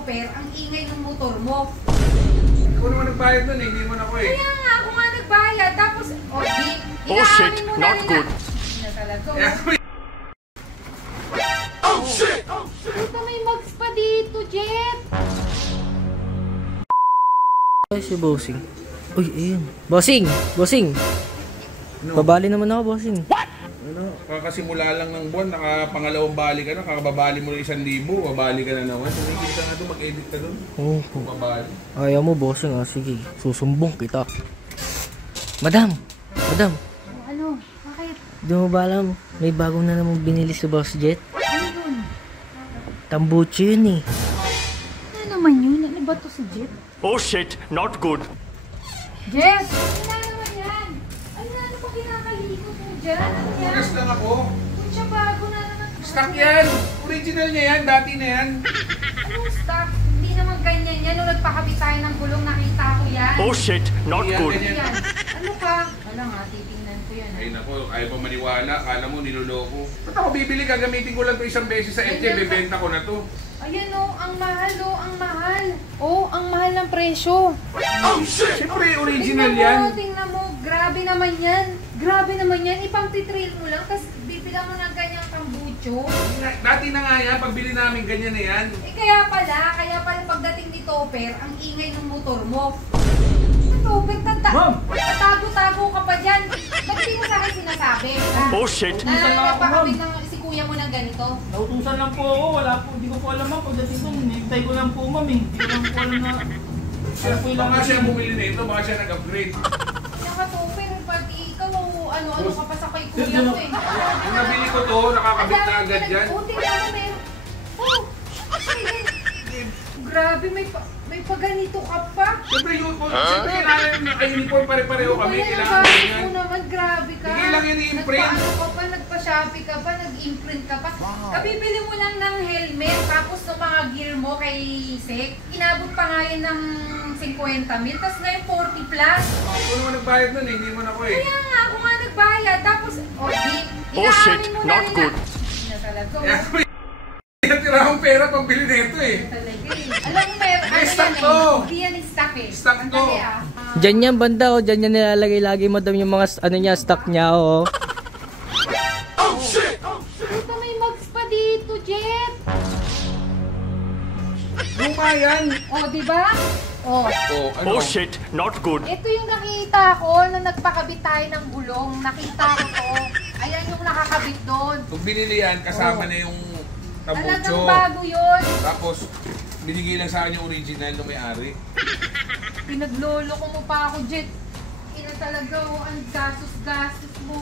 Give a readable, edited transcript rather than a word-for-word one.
topper, ang ingay ng motor mo. Ako naman nagbayad nun eh, hindi mo na ako eh. Kaya nga, ako nga nagbayad. Tapos, Oh shit, not good. Hindi na talaga. Oh shit! Puta, may mags pa dito, Jet. Ay, si Bossing. Uy, ayun. Bossing! Bossing! No. Babali naman ako, Bossing. Ano, kakasimula lang ng buwan, nakapangalawang bali ka na, kakababali mo ng 1,000, babali ka na naman. Tumigil ka na doon, mag-edit ka doon. Oo. Babali. Ayaw mo, Bossing, ah. Sige, susumbong kita. Madam! Madam! Ano? Bakit? Di mo ba alam? May bagong na namang binili si Boss Jet. Ano yun? Tambucho yun eh. Ano naman yun? Ano ba to si Jet? Oh shit, not good. Jet! Ano naman yan? Ano pa kinakalikot mo dyan? Ano yan? Focus lang ako. Kutsa bago na naman. Stock yan! Original niya yan, dati na yan. Anong stock? Hindi naman ganyan yan. Nung nagpakabit tayo ng gulong, nakita ko yan. Oh shit, not Yan, good. ganyan. Yan. Ano ka? Wala nga, titingnan ko yan. Ay nako, ayaw pa maniwala. Kala mo niloloko. Ba't ako bibili? Gagamitin ko lang to 1 beses sa MJ. Bebenta ko na to. Ayan o, ang mahal o, ang mahal. Oh, ang mahal ng presyo. Oh shit! Siyempre, original yan. Tingnan mo, grabe naman yan. Grabe naman yan. Ipang-titrail mo lang, tapos bibilang mo ng ganyang tambucho. Dati na nga yan, pagbili namin ganyan na yan. Eh kaya pala pagdating ni Topper, ang ingay ng motor mo. Topper, tatago-tago ka pa dyan. Ba't di mo sa akin sinasabi? Oh shit. Nagpakabit ng si kuya mo ng ganito. Nautusan lang po ako, wala po, hindi ko po alam ma'am. Pagdating doon, hinihintay ko lang po ma'am eh. Hindi ko lang po alam na... Ano po yung Baka siya bumili na ito, baka siya nag-upgrade. Kaya ka Topper, pati ikaw, ano ka pa sa kay kuya mo eh. Nung nabili ko to, nakakabit na agad yan. Tingnan mo na yun. Oh! Grabe, may paganito ka pa. Siyempre, siyempre kailangan naka-uniform pare-pareho kami. Kailangan mo yan. naman, grabe ka. Hindi lang yun i-imprint. Nagpa-ano ka pa, nagpa-shopee ka pa, nag-imprint ka pa. Kabibili mo lang ng helmet, tapos ng mga gear mo kay Sek. Inabot pa nga yun ng 50 mil, tapos ngayon 40 plus. Ako naman nagbayad nun eh, hindi mo na ako eh. Kaya nga, ako nga nagbayad. Tapos, Oh shit, not good. Hindi na talaga. Kaya ako tira akong pera pambili na ito eh. Talaga eh. Alam mo, meron May stock to. Hindi yan stock eh. Stock to. Andali ah. Diyan yan, banda, oh. Diyan yan nilalagay lagi, madam, yung mga, ano niya, stock niya, oh. Puta, may mags pa dito, Jet. Luma yan. Oh, di ba? Oh. Oh, ano? Oh shit, not good. Ito yung nakita ko na nagpakabit tayo ng gulong. Nakita ko to. Ayan yung nakakabit doon. Kung binili yan, kasama na yung Talagang tambucho. bago yun. Tapos, binigay lang sa akin yung original na may-ari. Pinaglolo ko mo pa ako, Jet. Ina talaga, oh, ang gastos mo.